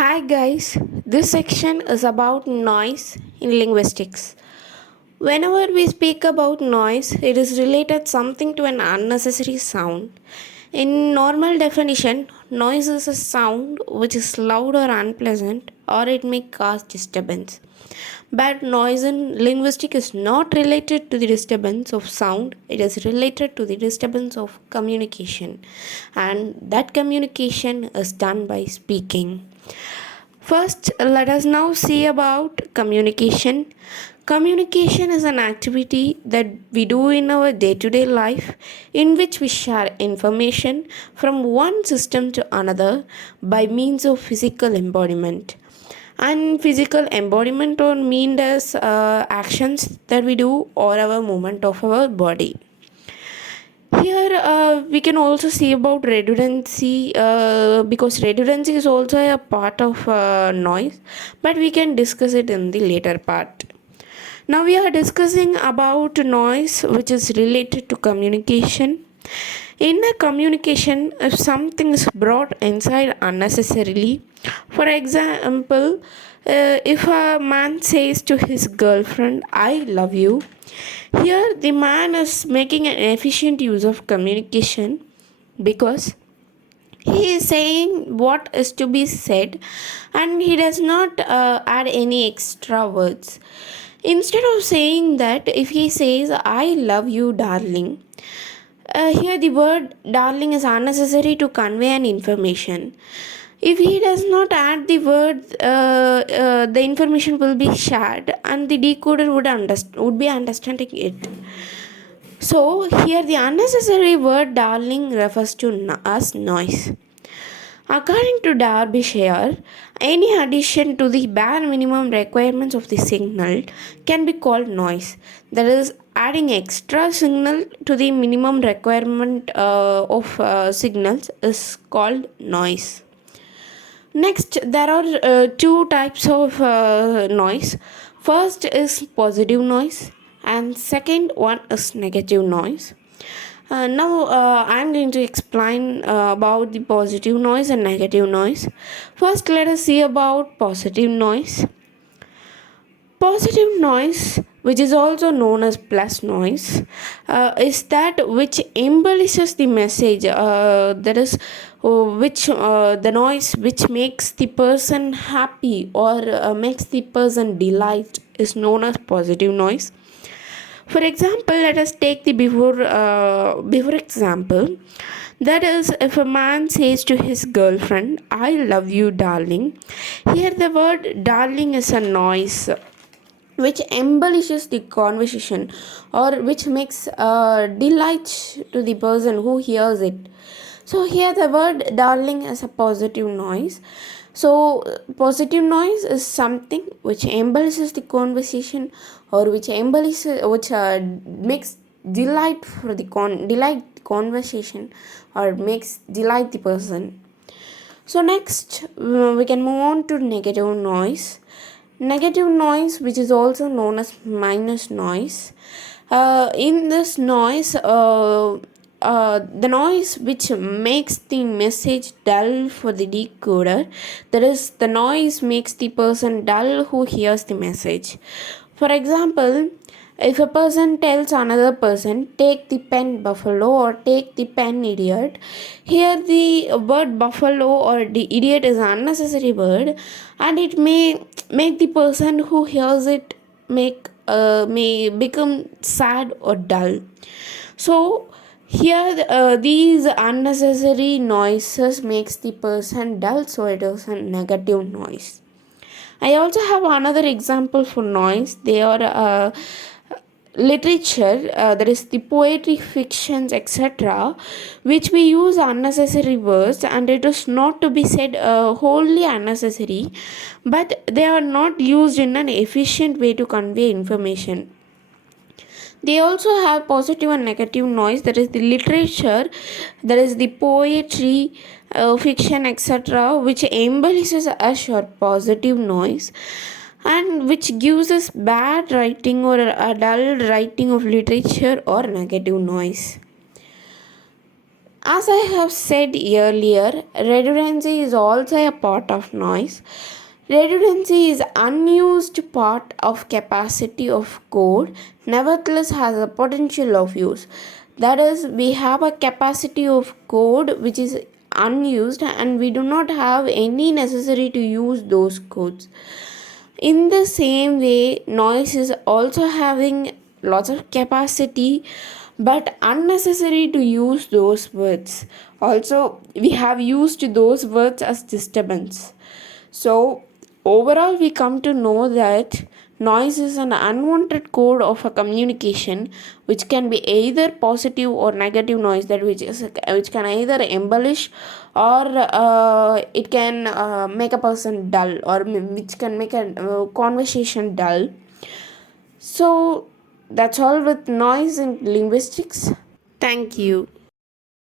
Hi guys, this section is about noise in linguistics. Whenever we speak about noise, it is related something to an unnecessary sound. In normal definition, noise is a sound which is loud or unpleasant or it may cause disturbance. But noise in linguistics is not related to the disturbance of sound, it is related to the disturbance of communication. And that communication is done by speaking. First, let us now see about communication. Communication is an activity that we do in our day to day life in which we share information from one system to another by means of physical embodiment. And physical embodiment or mean as actions that we do or our movement of our body. Here we can also see about redundancy because redundancy is also a part of noise, but we can discuss it in the later part. Now we are discussing about noise which is related to communication. In a communication, if something is brought inside unnecessarily, for example, if a man says to his girlfriend, I love you, here the man is making an efficient use of communication because he is saying what is to be said and he does not add any extra words. Instead of saying that, if he says, I love you, darling, here the word darling is unnecessary to convey an information. If he does not add the word, the information will be shared and the decoder would be understanding it. So here the unnecessary word darling refers to as noise. According to Derbyshire, any addition to the bare minimum requirements of the signal can be called noise. That is, adding extra signal to the minimum requirement of signals is called noise. Next, there are two types of noise. First is positive noise, and second one is negative noise. Now, I'm going to explain about the positive noise and negative noise. First, let us see about positive noise. Positive noise, which is also known as plus noise, is that which embellishes the message. That is, which the noise which makes the person happy or makes the person delight is known as positive noise. For example, let us take the before example. That is, if a man says to his girlfriend, "I love you, darling." Here, the word "darling" is a noise which embellishes the conversation or which makes delight to the person who hears it. So here the word darling is a positive noise. So positive noise is something which embellishes the conversation or which makes delight for the delight conversation or makes delight the person. So next we can move on to negative noise. Negative noise, which is also known as minus noise. In this noise, the noise which makes the message dull for the decoder, that is, the noise makes the person dull who hears the message. For example, if a person tells another person, take the pen buffalo or take the pen idiot, here the word buffalo or the idiot is an unnecessary word and it may make the person who hears it may become sad or dull. So here these unnecessary noises makes the person dull, so it is a negative noise. I also have another example for noise. They are literature, that is the poetry, fictions, etc., which we use unnecessary words, and it is not to be said wholly unnecessary, but they are not used in an efficient way to convey information. They also have positive and negative noise, that is the literature, that is the poetry, fiction, etc., which embellishes us or positive noise and which gives us bad writing or a dull writing of literature or negative noise. As I have said earlier, redundancy is also a part of noise. Redundancy is unused part of capacity of code, nevertheless has a potential of use. That is, we have a capacity of code which is unused and we do not have any necessary to use those codes. In the same way, noise is also having lots of capacity but unnecessary to use those words. Also, we have used those words as disturbance. So, overall, we come to know that noise is an unwanted code of a communication which can be either positive or negative noise, that which can either embellish or it can make a person dull, or which can make a conversation dull. So that's all with noise in linguistics. Thank you.